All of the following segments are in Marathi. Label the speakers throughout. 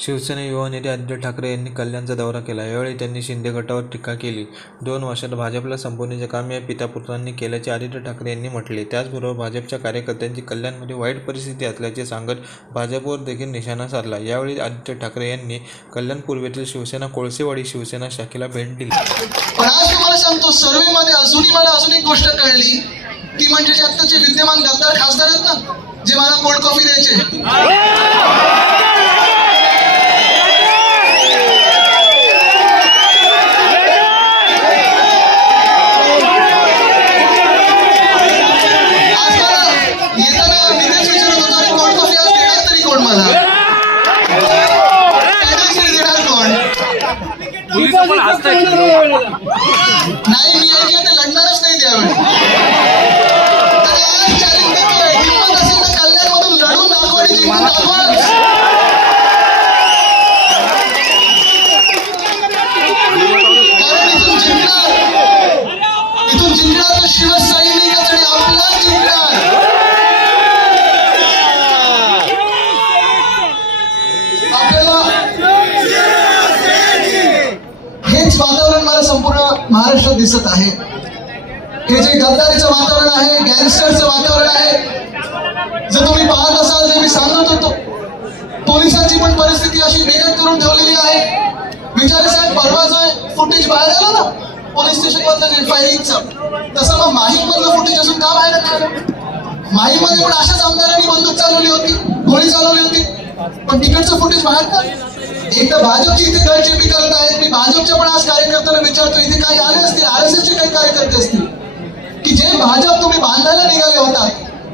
Speaker 1: शिवसेना युवानेते आदित्य ठाकरे यांनी कल्याणचा दौरा केला. यावेळी त्यांनी शिंदे गटावर टीका केली. दोन वर्षात भाजपला संपवण्याचे काम या पितापुत्रांनी केल्याचे आदित्य ठाकरे यांनी म्हटले. त्याचबरोबर भाजपच्या कार्यकर्त्यांची कल्याणमध्ये वाईट परिस्थिती असल्याचे सांगत भाजपवर देखील निशाणा साधला. यावेळी आदित्य ठाकरे यांनी कल्याण पूर्वेतील शिवसेना कोळसेवाडी शिवसेना शाखेला भेट दिली.
Speaker 2: पण आज तुम्हाला सांगतो सर्वेमध्ये अजूनही मला अजून एक गोष्ट कळली. ती म्हणजे जे आत्ताचे विद्यमान गद्दार खासदार आहेत ना जे मला कोल्ड कॉफी द्यायचे. महाराष्ट्रात दिसत आहे. हे जे गद्दारीचं वातावरण आहे गँगस्टरचं वातावरण आहे जर तुम्ही पाहत असाल जे मी सांगत होतो पोलिसांची पण परिस्थिती अशी बेगट करून ठेवलेली आहे. विचारे साहेब परवा जो फुटेज बाहेर आलं ना पोलीस स्टेशन मधलं फायरिंगचं तसं मग माहीम मधलं फुटेज असून का बाहेर नाही मध्ये माहीमध्ये पण अशाच आमदारांनी बंदूक चालवली होती गोळी चालवली होती. पण तिकडचं फुटेज बाहेर का? एक तर भाजपची इथे गळचेपी करत आहेत मी भाजपच्या पण आज कार्यकर्त्यांना विचारतो इथे काही आले असतील? आर एस एसचे काही कार्यकर्ते असतील? की जे भाजप तुम्ही बांधायला निघाले होता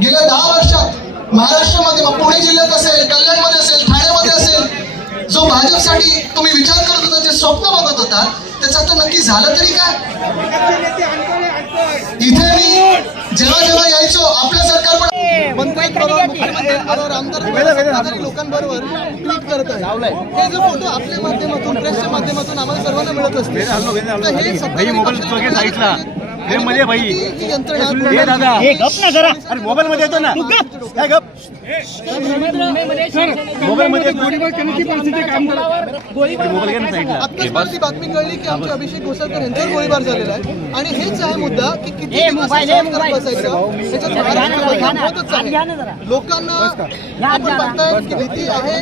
Speaker 2: गेल्या दहा वर्षात महाराष्ट्रामध्ये मग पुणे जिल्ह्यात असेल कल्याणमध्ये असेल ठाण्यामध्ये असेल जो भाजपसाठी तुम्ही विचार करत होता जे स्वप्न बघत होता त्याचं आता नक्की झालं तरी काय? इथे मी जेव्हा जेव्हा यायचो आपलं सरकार पण आमदार लोकांबरोबर ट्विट करत आहे. हे जो फोटो आपल्या माध्यमातून प्रेसच्या माध्यमातून आम्हाला सर्वांना मिळत असते हे
Speaker 3: मोबाईल. हे मध्ये भाई.
Speaker 2: ही
Speaker 3: हे दादा. हे गप ना जरा. अरे मोबाईल मध्ये येतो ना. काय गप?
Speaker 2: आत्ताच मला ती बातमी कळली की आमचे अभिषेक घोसाळकर यांच्यावर गोळीबार झालेला आहे? आणि हेच आहे मुद्दा की किती दिवस सहन करत बसायचं? याच्यात महाराष्ट्रामध्ये होतच आहे. लोकांना आपण बघताय की भीती आहे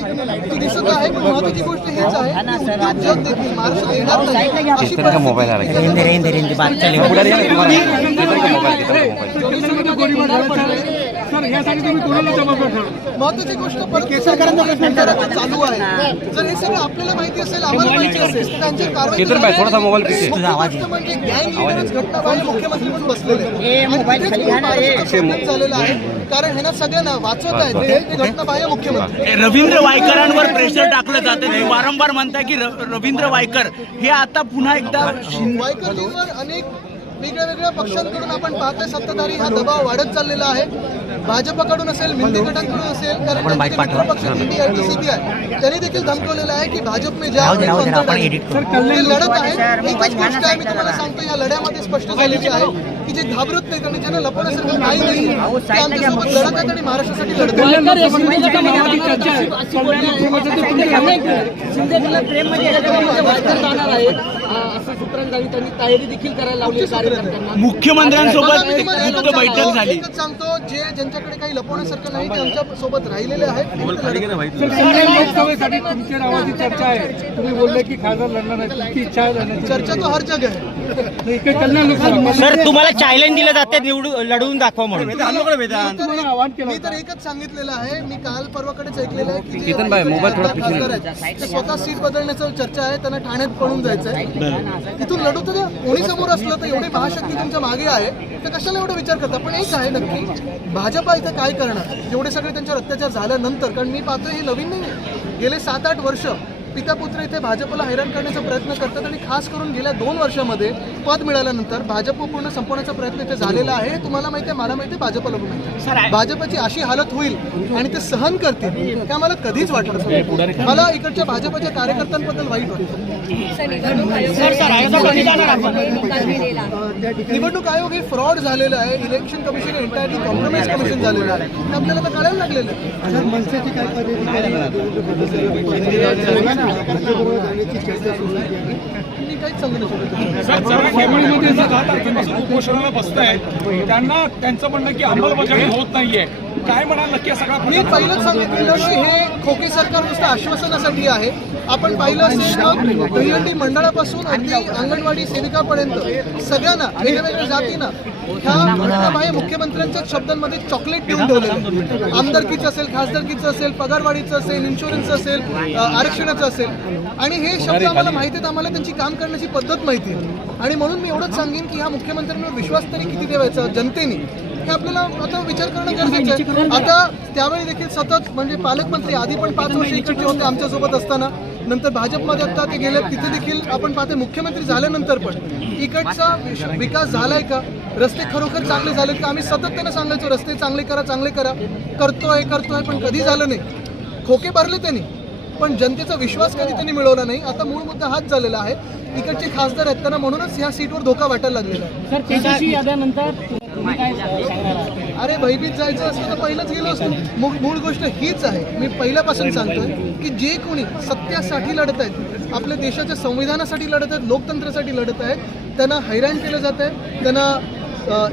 Speaker 2: ती दिसत आहे पण महत्वाची गोष्ट हेच आहे की उद्योजक देखील महाराष्ट्रात येणार नाही. अशी परिस्थिती
Speaker 3: सर यासाठी तुम्ही कोणाला जबाबदार
Speaker 2: महत्वाची गोष्ट परत केसरकरांचा चालू आहे. जर हे सगळं आपल्याला माहिती असेल आम्हाला माहिती असेल तर त्यांची कारवाई थोडासा मोबाईल म्हणजे गँग लिडरच घटना बाहेर मुख्यमंत्री म्हणून बसलेले झालेलं आहे. कारण ह्यांना सगळ्यांना वाचवत आहेत हे ते घटना बाह्य मुख्यमंत्री.
Speaker 4: रवींद्र वायकरांवर प्रेशर टाकलं जातं तुम्ही वारंवार म्हणताय की र- रवींद्र वायकर हे आता पुन्हा एकदा
Speaker 2: वायकरजींवर अनेक वेगळ्या वेगळ्या पक्षांकडून आपण पाहतोय सत्ताधारी हा दबाव वाढत चाललेला आहे. भाजपकडून असेल मिंदे गटांकडून असेल कारण मित्र पक्ष आहे त्यांनी देखील धमकवलेलं आहे की भाजप में ज्या लढत आहे एकच गोष्ट आहे मी तुम्हाला सांगतो या लढ्यामध्ये स्पष्ट झालेली आहे की जे घाबरत नाहीत आणि ज्यांना लपवण्यासारखं काही नाही ते आमच्यासोबत लढत आहेत आणि महाराष्ट्रासाठी लढत आहेत.
Speaker 3: चर्चा आहे कल्याण लोकसभेचं ते तुमच्या
Speaker 4: मुख्यमंत्र्यांसोबत
Speaker 2: मला
Speaker 4: एक
Speaker 2: तुम्हाला
Speaker 4: गुप्त बैठक
Speaker 2: सांगतो-
Speaker 4: झाली
Speaker 2: सांगतो जे ज्यांच्याकडे काही लपवण्यासारखं नाही ते आमच्यासोबत राहिलेले आहेत
Speaker 3: तुमच्या नावाची चर्चा आहे तुम्ही बोलले की खासदार लढणार आहे तुमची इच्छा
Speaker 2: चर्चा तो हर जग आहे
Speaker 4: सर तुम्हाला चॅलेंज दिलं जाते निवडून लढवून दाखवा म्हणून.
Speaker 3: तुम्हाला आव्हान केलं
Speaker 2: मी तर एकच सांगितलेलं आहे मी काल परवाकडेच ऐकलेलं आहे की जे खासदार आहेत, ते स्वतः सीट बदलण्याचं चर्चा आहे त्यांना ठाण्यात पळून जायचं आहे इथून लढू तर द्या. कोणी समोर असलं तर एवढी महाशक्ती तुमच्या मागे आहे तर कशाला एवढा विचार करता? पण एक आहे नक्की भाजपा इथं काय करणार? जेवढे सगळे त्यांच्यावर अत्याचार झाल्यानंतर कारण मी पाहतोय हे नवीन नाही. गेले सात आठ वर्ष पिता पुत्र इथे भाजपला हैराण करण्याचा प्रयत्न करतात आणि खास करून गेल्या दोन वर्षामध्ये पद मिळाल्यानंतर भाजप पूर्ण संपवण्याचा प्रयत्न इथे झालेला आहे. तुम्हाला माहिती आहे मला माहिती आहे भाजपला माहिती आहे. भाजपची अशी हालत होईल आणि ते सहन करतील हे आम्हाला कधीच वाटलं नव्हतं. मला इकडच्या भाजपच्या कार्यकर्त्यांबद्दल वाईट वाटतं. निवडणूक आयोग हे फ्रॉड झालेलं आहे. Election commission entirely compromise commission झालेलं आहे. हे आपल्याला तर कळायला लागलेलं आहे.
Speaker 3: सर
Speaker 2: मी काहीच सांगू
Speaker 5: फॅमिलीमध्ये त्यांना त्यांचं म्हणणं की अंमलबजावणी होत नाहीये. काय म्हणाल नक्की सगळा
Speaker 2: मी पहिलंच सांगितलेलं की हे खोके सरकार नुसतं आश्वासनासाठी आहे. आपण पाहिलं असेल तर दहीहंडी मंडळापासून अगदी अंगणवाडी सेविकापर्यंत सगळ्यांना वेगवेगळ्या जातींना ह्या घटनाबाह्य मुख्यमंत्र्यांच्या शब्दांमध्ये चॉकलेट देऊन ठेवलेलं आमदारकीचं असेल खासदारकीचं असेल पगारवाढीचं असेल इन्शुरन्सचं असेल आरक्षणाचं असेल. आणि हे शब्द आम्हाला माहिती आहेत आम्हाला त्यांची काम करण्याची पद्धत माहिती आहे. आणि म्हणून मी एवढंच सांगेन की ह्या मुख्यमंत्र्यांवर विश्वास तरी किती ठेवायचा जनतेने? हे आपल्याला आता विचार करणं गरजेचं आहे. आता त्यावेळी देखील सतत म्हणजे पालकमंत्री आधी पण पाच वर्ष इकडचे होते आमच्यासोबत असताना नंतर भाजपमध्ये आता ते गेले तिथे देखील आपण पाहते मुख्यमंत्री झाल्यानंतर पण. इकडचा विकास झालाय का? रस्ते खरोखर चांगले झालेत का? आम्ही सतत त्यांना सांगायचो रस्ते चांगले करा चांगले करा. करतोय करतोय पण कधी झालं नाही. खोके भरले त्यांनी पण जनतेचा विश्वास कधी त्यांनी मिळवला नाही. आता मूळ मुद्दा हाच झालेला आहे. इकडचे खासदार आहेत त्यांना म्हणूनच ह्या सीटवर धोका वाटायला लागलेला आहे.
Speaker 6: आहात?
Speaker 2: अरे भयभीत जायचं असतं तर पहिलंच गेलो असतो. मूळ मूळ गोष्ट हीच आहे. मी पहिल्यापासून सांगतोय की जे कोणी सत्यासाठी लढत आहेत आपल्या देशाच्या संविधानासाठी लढत आहेत लोकतंत्रासाठी लढत आहेत त्यांना हैराण केलं जात आहे त्यांना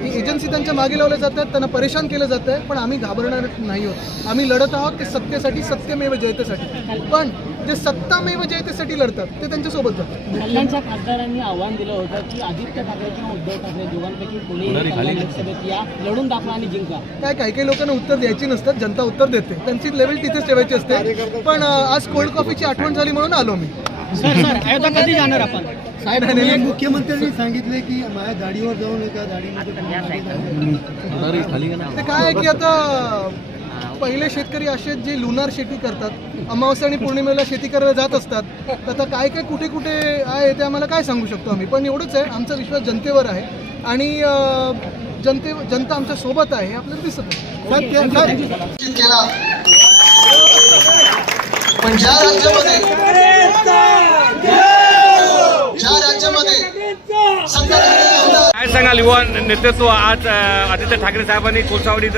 Speaker 2: एजन्सी त्यांच्या मागे लावल्या जातात त्यांना परेशान केलं जात आहे पण आम्ही घाबरणार नाही आहोत. आम्ही लढत आहोत ते सत्तेसाठी सत्यमेव जयतेसाठी. पण जे सत्तामेव जयतेसाठी लढतात ते त्यांच्यासोबत जातात.
Speaker 6: कल्याणच्या खासदारांनी आव्हान दिलं होतं की आदित्य ठाकरे किंवा उद्धव ठाकरे दोघांपैकी कोणी लोकसभेत या लढून दाखवा आणि जिंका.
Speaker 2: काय काही काही लोकांना उत्तर द्यायची नसतात जनता उत्तर देते. त्यांची लेवल तिथेच ठेवायची असते. पण आज कोल्ड कॉफीची आठवण झाली म्हणून आलो मी.
Speaker 6: सर सर अयोध्या कधी जाणार आपण?
Speaker 2: साहेब
Speaker 3: मुख्यमंत्र्यांनी सांगितले की माझ्या दाढीवर जाऊन एका दाढीमध्ये
Speaker 2: ते काय की आता पहिले शेतकरी असे जे लुनार शेती करतात अमावस्या आणि पौर्णिमेला शेती करायला जात असतात तर आता काय काय कुठे कुठे आहे ते आम्हाला काय सांगू शकतो आम्ही? पण एवढंच आहे आमचा विश्वास जनतेवर आहे आणि जनते जनता आमच्यासोबत आहे हे आपल्याला दिसत आहे. केला पण ज्या राज्यामध्ये ज्या राज्यामध्ये सत्ताधारी आमदार
Speaker 5: काय सांगाल युवा नेतृत्व आज आदित्य ठाकरे साहेबांनी कोळसावडी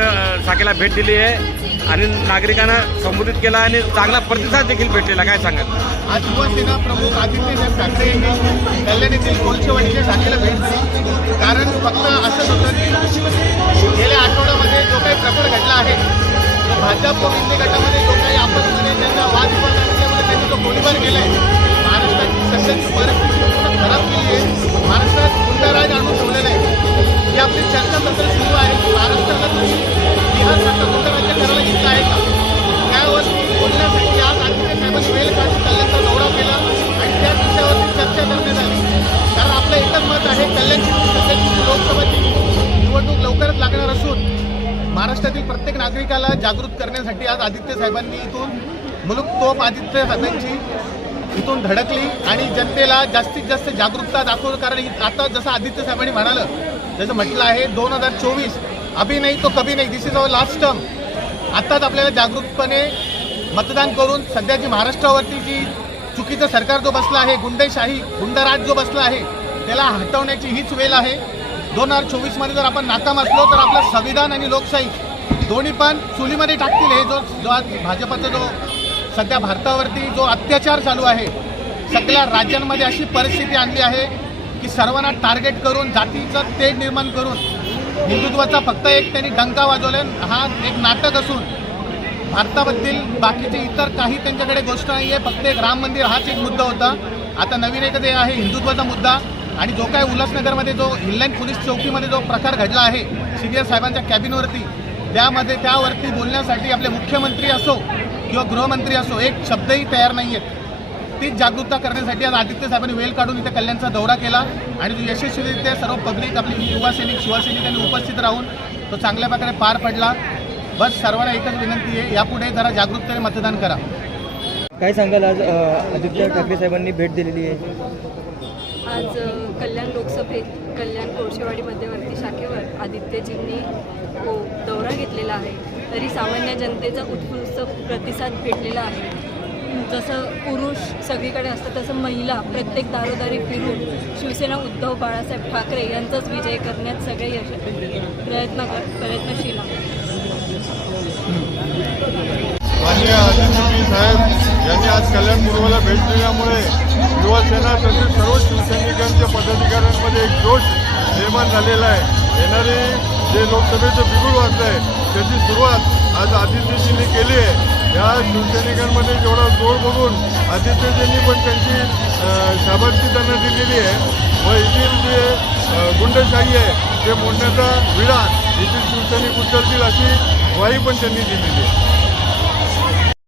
Speaker 5: शाखेला भेट दिली आहे आणि नागरिकांना संबोधित केला आणि चांगला प्रतिसाद देखील भेटलेला काय सांगाल?
Speaker 7: आज युवासेना प्रमुख आदित्य ठाकरे यांनी कल्याण येथील कोळशेवाडीच्या शाखेला भेट दिली. कारण फक्त असंच होतं की गेल्या आठवड्यामध्ये जो काही प्रकार घडला आहे भाजप व हिंदी गटामध्ये जो काही आपण त्यांचा वाद विवाद त्यांनी जो गोळीबार केला आहे महाराष्ट्राची सध्याची परिस्थिती पूर्ण खराब केली आहे महाराष्ट्रात गुंडाराज आणून ठेवलेला आहे ही आपली चर्चा सत्र सुरू आहे. की महाराष्ट्राला तुम्ही बिहारसारखा गुंडाराज्य करायला घेतला आहे का? त्यावरती बोलण्यासाठी आज आदित्य साहेबांनी वेळ काढून कल्याणचा दौरा केला आणि त्या विषयावरती चर्चा करण्यात आली. कारण आपलं एकच मत आहे कल्याणची सध्याची लोकसभाची निवडणूक लवकरच लागणार असून महाराष्ट्रातील प्रत्येक नागरिकाला जागृत करण्यासाठी आज आदित्य साहेबांनी इथून मुलुक तोप आदित्य साहेबांची इथून धडकली आणि जनतेला जास्तीत जास्त जागरूकता दाखवलं कारण आता जसं आदित्य साहेबांनी म्हणालं जसं म्हटलं आहे दोन हजार चोवीस अभि नाही तो कभी नाही this is our last term आत्ताच आपल्याला जागरूकपणे मतदान करून सध्याची महाराष्ट्रावरती जी चुकीचं सरकार जो बसलं आहे गुंडेशाही गुंडराज जो बसला आहे त्याला हटवण्याची हीच वेळ आहे. दोन हजार चोवीसमध्ये जर आपण नाकाम असलो तर आपलं संविधान आणि लोकशाही दोन्ही पण चुलीमध्ये टाकतील. हे जो जो आज भाजपचा जो सध्या भारतावरती जो अत्याचार चालू आहे सगळ्या राज्यांमध्ये अशी परिस्थिती आणली आहे की सर्वांना टार्गेट करून जातीचं तेढ निर्माण करून हिंदुत्वाचा फक्त एक त्यांनी डंका वाजवले हा एक नाटक असून भारताबद्दल बाकीचे इतर काही त्यांच्याकडे गोष्ट नाही आहे फक्त एक राम मंदिर हाच एक मुद्दा होता. आता नवीन एक ते आहे हिंदुत्वाचा मुद्दा आणि जो काय उल्हासनगरमध्ये जो हिल्लाईन पोलीस चौकीमध्ये जो प्रकार घडला आहे सी डी साहेबांच्या कॅबिनवरती त्यामध्ये त्यावरती बोलण्यासाठी आपले मुख्यमंत्री असो किंवा गृहमंत्री असो एक शब्दही तयार नाही आहेत तीच जागरूकता करण्यासाठी आज आदित्य साहेबांनी वेळ काढून इथे कल्याणचा दौरा केला आणि जो यशस्वीरित्या सर्व पब्लिक आपली युवा सैनिक शिवसैनिकांनी उपस्थित राहून तो चांगल्या प्रकारे पार पडला. बस सर्वांना एकच विनंती आहे यापुढे जरा जागरूकतेने मतदान करा.
Speaker 8: काय सांगाल आज आदित्य ठाकरे साहेबांनी भेट दिलेली आहे?
Speaker 9: आज कल्याण लोकसभेत कल्याण कोळशेवाडी मध्यवर्ती शाखेवर आदित्यजींनी हो दौरा घेतलेला आहे. तरी सामान्य जनतेचा उत्कृष्ट प्रतिसाद भेटलेला आहे. जसं पुरुष सगळीकडे असतं तसं महिला प्रत्येक दारोदारी फिरून शिवसेना उद्धव बाळासाहेब ठाकरे यांचाच विजय करण्यात सगळे यश प्रयत्न कर प्रयत्नशील
Speaker 10: माननीय आदित्यजी साहेब यांनी आज कल्याण पूर्वला भेट दिल्यामुळे युवासेना तसेच सर्व शिवसैनिकांच्या पदाधिकाऱ्यांमध्ये एक जोश निर्माण झालेला आहे. येणारे जे लोकसभेचं बिगुल वाजलं आहे त्याची सुरुवात आज आदित्यजींनी केली आहे. या शिवसैनिकांमध्ये जेवढा जोर बघून आदित्यजींनी पण त्यांची अं, शाबासकी त्यांना दिलेली आहे. व येथील जे गुंडशाही आहे ते मोडण्याचा विडा येथील शिवसैनिक उचलतील अशी ग्वाही पण त्यांनी दिलेली आहे.